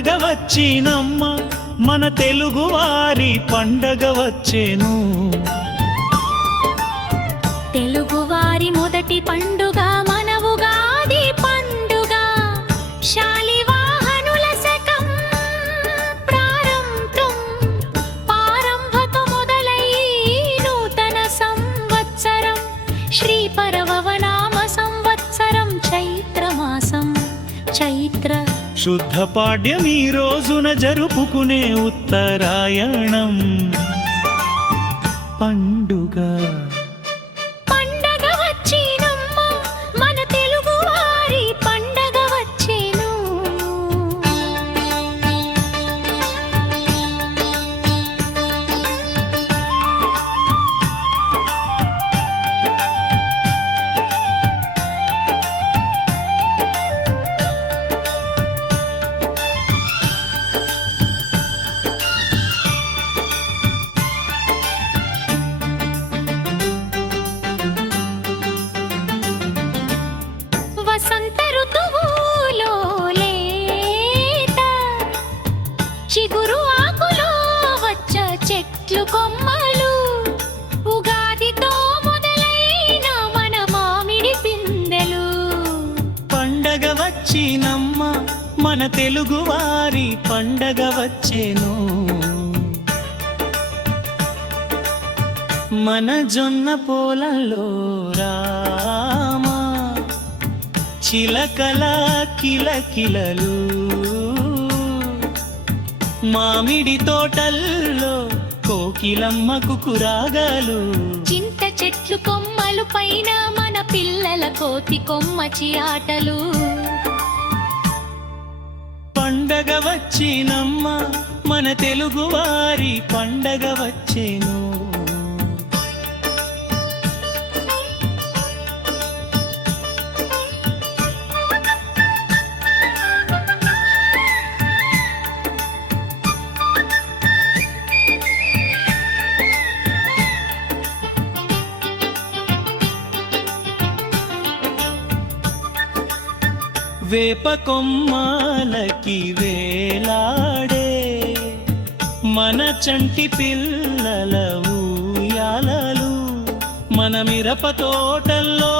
పండగ వచ్చినమ్మ మన తెలుగు వారి పండగ వచ్చేను. తెలుగువారి మొదటి పండుగ మన ఉగాది పండుగ. శాలివాహనుల శకం ప్రారంభం ప్రారంభతో మొదలై నూతన సంవత్సరం శ్రీ పరవనామ సంవత్సరం చైత్రమాసం చైత్ర శుద్ధ పాడ్యం ఈ రోజున జరుపుకునే ఉత్తరాయణం పండుగ. పండగ వచ్చినమ్మ మన తెలుగు వారి పండగ వచ్చేను. వసంత ఋతువులో లేత చిగురు ఆకులో వచ్చ చెట్లు కొమ్మలు ఉగాదితో మొదలైన మన మామిడి పిందెలు. పండగ వచ్చినమ్మ మన తెలుగు వారి పండగ వచ్చేను. మన జొన్న పొలంలో రామా చిలకల కిలకిలలు, మామిడి తోటల్లో కోకిలమ్మకు కురాగాలు. చింత చెట్లు కొమ్మలు పైన మన పిల్లల కోతి కొమ్మచి ఆటలు. పండగ వచ్చినమ్మ మన తెలుగు వారి పండగ వచ్చేను. వేప కొమ్మలకి వేలాడే మన చంటి పిల్లల ఊయాలలు, మన మిరప తోటల్లో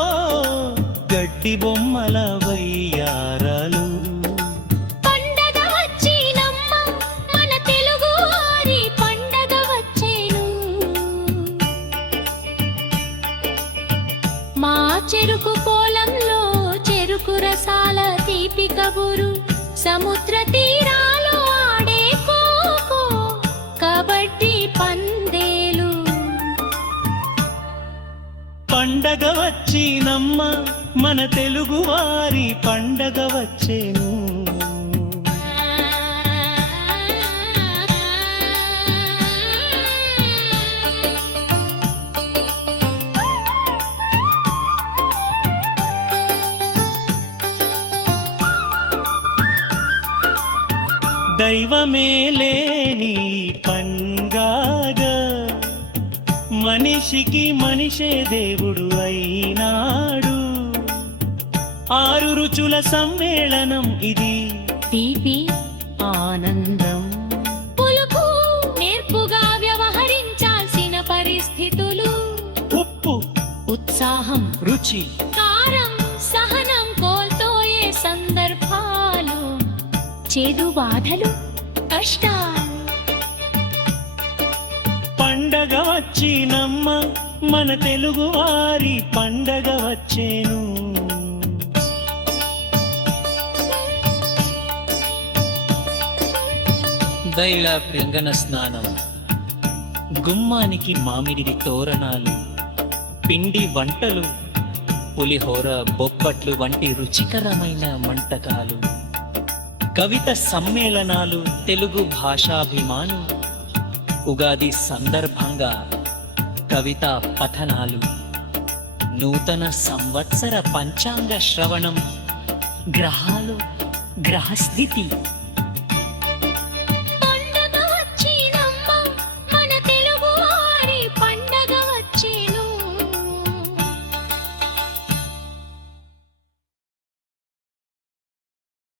గడ్డి బొమ్మల వయ్యారాలు. పండగ వచ్చినమ్మ మన తెలుగు వారి పండగ వచ్చేను. మా చెరుకు పొలంలో చెరుకు రసాల తీపి కబురు, సముద్ర తీరాలు ఆడే ఖోఖో కబడ్డీ పందేలు. పండగ వచ్చినమ్మ మన తెలుగు వారి పండగ వచ్చేను. దైవమే లేని పంగాగ మనిషికి మనిషే దేవుడు అయినాడు. ఆరు రుచుల సమ్మేళనం ఇది తీపి ఆనందం. పులుపు నేర్పుగా వ్యవహరించాల్సిన పరిస్థితులు, ఉప్పు ఉత్సాహం రుచి, కారం సహనం కోల్పోయే సందర్భాలు, చేదు బాధలు కష్టాలు. పండగ వచ్చినమ్మ మన తెలుగు వారి పండగ వచ్చేను. దైళ ప్రింగన స్నానం, గుమ్మానికి మామిడి తోరణాలు, పిండి వంటలు, పులిహోర బొప్పట్లు వంటి రుచికరమైన వంటకాలు, కవిత సమ్మేళనాలు, తెలుగు భాషాభిమానం, ఉగాది సందర్భంగా కవితా పఠనాలు, నూతన సంవత్సర పంచాంగ శ్రవణం, గ్రహాలు గ్రహస్థితి